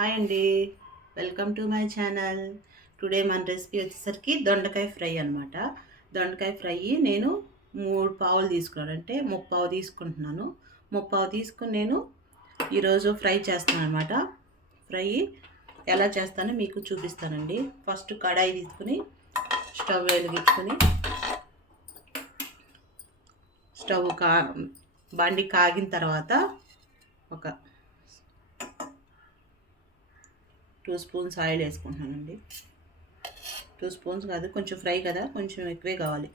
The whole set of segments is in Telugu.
హాయ్ అండి. Welcome to my channel today మన రెసిపీ వచ్చేసరికి దొండకాయ ఫ్రై అనమాట దొండకాయ ఫ్రై నేను మూడు పావులు తీసుకున్నాను. అంటే ముప్పావు తీసుకుంటున్నాను. ముప్పావు తీసుకుని నేను ఈరోజు ఫ్రై చేస్తాను అనమాట ఫ్రై ఎలా చేస్తానో మీకు చూపిస్తానండి. ఫస్ట్ కడాయి తీసుకుని స్టవ్ వెలిగించుకొని స్టవ్ కా బండి కాగిన తర్వాత ఒక టూ స్పూన్స్ ఆయిల్ వేసుకుంటున్నానండి. టూ స్పూన్స్ కాదు కొంచెం ఫ్రై కదా కొంచెం ఎక్కువే కావాలి.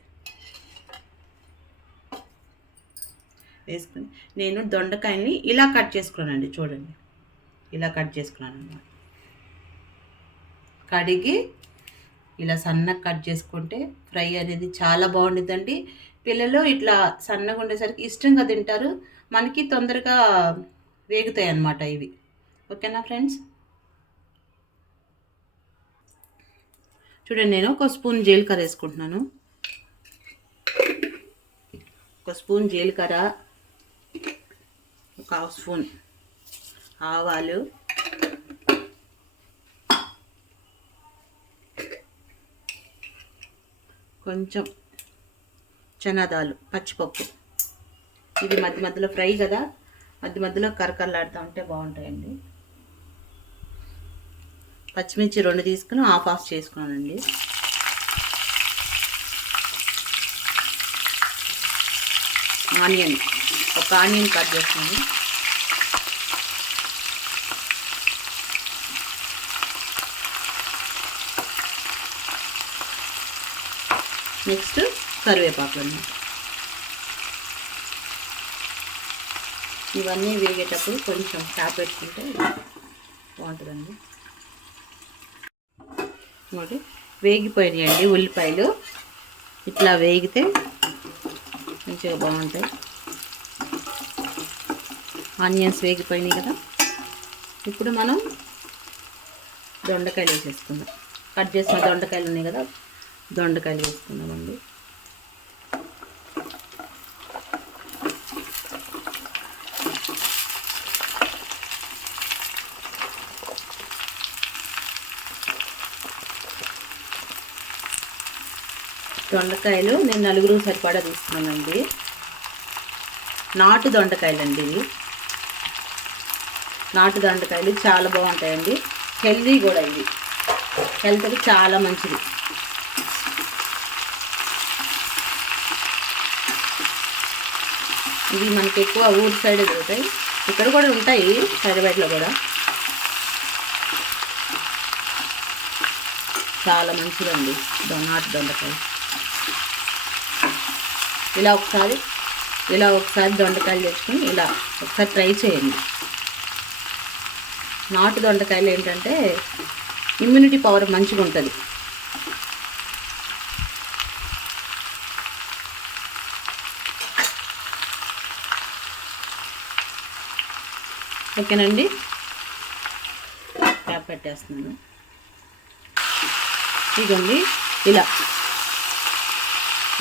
వేసుకుని నేను దొండకాయని ఇలా కట్ చేసుకున్నానండి చూడండి. ఇలా కట్ చేసుకున్నాను అన్నమాట కడిగి ఇలా సన్నగా కట్ చేసుకుంటే ఫ్రై అనేది చాలా బాగుంటుందండి పిల్లలు ఇట్లా సన్నగా ఉండేసరికి ఇష్టంగా తింటారు. మనకి తొందరగా వేగుతాయి అన్నమాట ఇవి. ఓకేనా ఫ్రెండ్స్? చూడండి నేను ఒక స్పూన్ జీలకర్ర వేసుకుంటున్నాను. ఒక స్పూన్ జీలకర్ర ఒక హాఫ్ స్పూన్ ఆవాలు. కొంచెం చనాదాలు పచ్చిపప్పు. ఇది మధ్య మధ్యలో ఫ్రై కదా మధ్య మధ్యలో కరకరలాడుతూ ఉంటే బాగుంటాయండి. పచ్చిమిర్చి రెండు తీసుకుని ఆఫ్ ఆఫ్ చేసుకున్నానండి. ఆనియన్ ఒక ఆనియన్ కట్ చేస్తున్నాను. నెక్స్ట్ కరివేపాకు అన్నమాట. ఇవన్నీ వేగేటప్పుడు కొంచెం ట్యాప్ పెట్టుకుంటే బాగుంటుందండి. వేగిపోయినాయి వేగిపోయినాయండి ఉల్లిపాయలు. ఇట్లా వేగితే మంచిగా బాగుంటాయి. ఆనియన్స్ వేగిపోయినాయి కదా. ఇప్పుడు మనం దొండకాయలు వేసేసుకుందాం. కట్ చేసిన దొండకాయలు ఉన్నాయి కదా దొండకాయలు వేసుకుందామండి. దొండకాయలు నేను నలుగురు సరిపడా తీసుకున్నానండి. నాటు దొండకాయలు అండి ఇవి. నాటు దొండకాయలు చాలా బాగుంటాయండి. హెల్దీ కూడా ఇవి. హెల్త్కి చాలా మంచిది. ఇవి మనకి ఎక్కువ ఊరి సైడ్ దొరుకుతాయి. ఇక్కడ కూడా ఉంటాయి హైదరాబాద్లో కూడా. చాలా మంచిదండి. నాటు దొండకాయలు. ఇలా ఒకసారి ఇలా ఒకసారి దొండకాయలు తెచ్చుకొని ఇలా ఒకసారి ట్రై చేయండి. నాటు దొండకాయలు ఏంటంటే ఇమ్యూనిటీ పవర్ మంచిగా ఉంటుంది. ఓకేనండి? ట్యాప్ పెట్టేస్తున్నాను. ఇదండి ఇలా.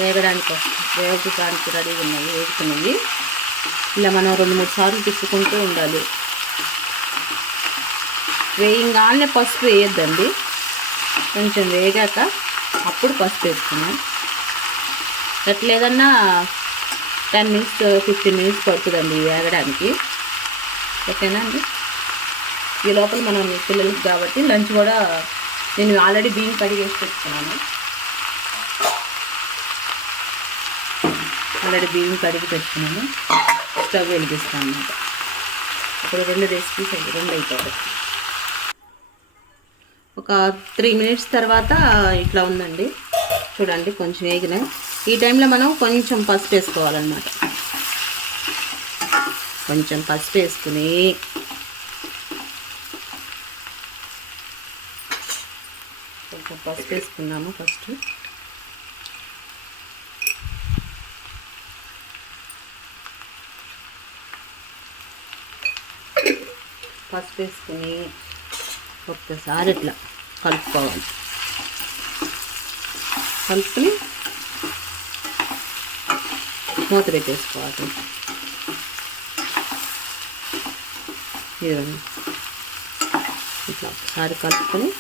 వేగడానికి వస్తుంది వేగడానికి రెడీగా ఉన్నాయి వేగుతున్నాయి. ఇలా మనం రెండు మూడు సార్లు తిప్పుకుంటూ ఉండాలి. వేయంగానే పసుపు వేయొద్దండి. కొంచెం వేగాక అప్పుడు పసుపు వేసుకున్నాం ఎట్లేదన్నా టెన్ మినిట్స్ ఫిఫ్టీన్ మినిట్స్ పడుతుందండి వేగడానికి. ఓకేనా అండి? ఈ లోపల మనం పిల్లలకి కాబట్టి లంచ్ కూడా నేను ఆల్రెడీ బియ్యం కడిగేసి పెట్టుకున్నాను. ఆల్రెడీ బియ్యం కడిగి పెట్టుకున్నాను. స్టవ్ వెలిగిస్తాను అనమాట ఇప్పుడు రెండు రెసిపీస్ రెండు అయిపోతాయి. ఒక త్రీ మినిట్స్ తర్వాత ఇట్లా ఉందండి. చూడండి కొంచెం వేగినాయి. ఈ టైంలో మనం కొంచెం పసుపు వేసుకోవాలన్నమాట. కొంచెం పసుపు వేసుకుని కొంచెం పసుపు వేసుకున్నాము ఫస్ట్. పసుపు వేసుకుని ఒక్కసారి ఇట్లా కలుపుకోవాలి. కలుపుకుని మూత పెట్టేసుకోవాలి. ఇదిగోండి. ఇట్లా ఒకసారి కలుపుకొని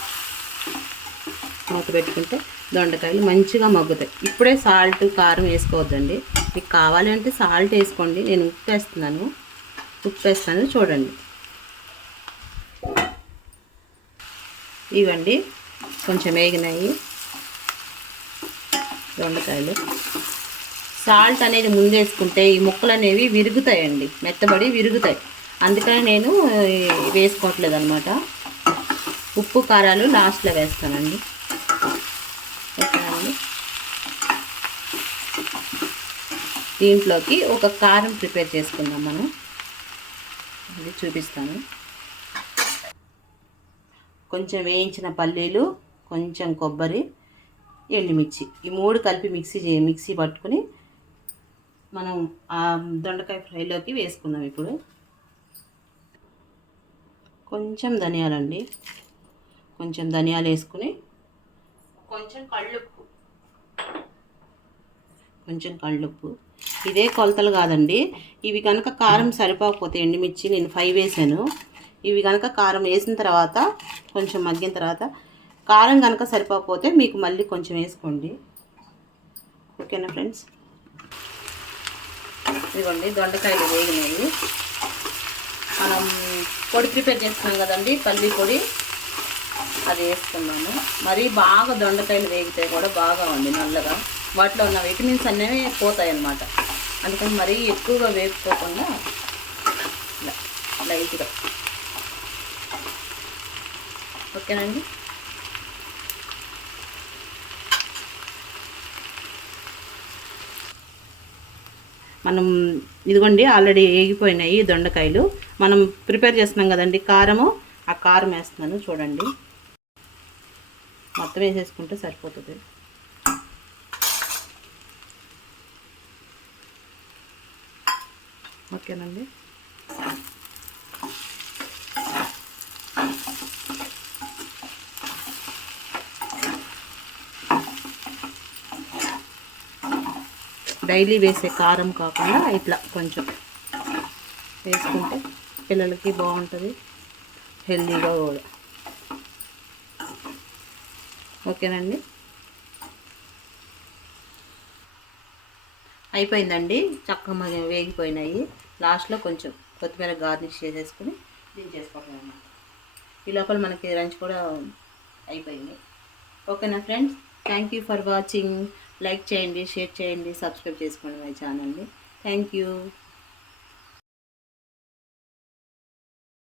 మూత పెట్టుకుంటే దొండకాయలు మంచిగా మగ్గుతాయి. ఇప్పుడే సాల్ట్ కారం వేసుకోవద్దండి. మీకు కావాలంటే సాల్ట్ వేసుకోండి. నేను ఉప్పు వేస్తున్నాను. ఉప్పు వేస్తాను చూడండి. ఇవ్వండి. కొంచెం వేగినాయి. దొండకాయలు. సాల్ట్ అనేది ముందు వేసుకుంటే ఈ ముక్కలు అనేవి విరుగుతాయండి. మెత్తబడి విరుగుతాయి. అందుకని నేను వేసుకోవట్లేదు అనమాట ఉప్పు కారాలు లాస్ట్లో వేస్తానండి. దీంట్లోకి ఒక కారం ప్రిపేర్ చేసుకుందాం మనం. అది చూపిస్తాను. కొంచెం వేయించిన పల్లీలు కొంచెం కొబ్బరి ఎండుమిర్చి. ఈ మూడు కలిపి మిక్సీ చే మిక్సీ పట్టుకుని మనం ఆ దొండకాయ ఫ్రైలోకి వేసుకుందాం ఇప్పుడు. కొంచెం ధనియాలండి కొంచెం ధనియాలు వేసుకుని కొంచెం కళ్ళుప్పు. కొంచెం కళ్ళుప్పు. ఇదే కొలతలు కాదండి. ఇవి కనుక కారం సరిపోకపోతే ఎండుమిర్చి నేను ఫైవ్ వేసాను. ఇవి కనుక కారం వేసిన తర్వాత కొంచెం మగ్గిన తర్వాత కారం కనుక సరిపోకపోతే మీకు మళ్ళీ కొంచెం వేసుకోండి. ఓకేనా ఫ్రెండ్స్? ఇదిగోండి దొండకాయలు వేగినాయి. మనం పొడి ప్రిపేర్ చేస్తున్నాం కదండి పల్లి పొడి. అది వేసుకున్నాను మరీ బాగా దొండకాయలు వేగితే కూడా బాగా ఉంది నల్లగా. వాటిలో ఉన్న విటమిన్స్ అనేవి పోతాయి అన్నమాట అందుకని మరీ ఎక్కువగా వేపుకోకుండా లైట్గా ఓకేనండి. మనం ఇదిగోండి ఆల్రెడీ వేగిపోయినాయి దొండకాయలు. మనం ప్రిపేర్ చేస్తున్నాం కదండి కారము. ఆ కారం వేస్తున్నాను చూడండి. మొత్తం వేసేసుకుంటే సరిపోతుంది. ఓకేనండి. డైలీ వేసే కారం కాకుండా ఇట్లా కొంచెం వేసుకుంటే పిల్లలకి బాగుంటుంది హెల్దీగా కూడా. ఓకేనండి? అయిపోయిందండి. చక్కగా వేగిపోయినాయి. లాస్ట్లో కొంచెం కొత్తిమీర గార్నిష్ చేసేసుకుని దించేసుకోవడం అన్నమాట. ఈ లోపల మనకి రంచ్ కూడా అయిపోయింది. ఓకేనా friends? Thank you for watching. Like చేయండి షేర్ చేయండి సబ్స్క్రైబ్ చేసుకోండి మై ఛానల్ని. Thank you.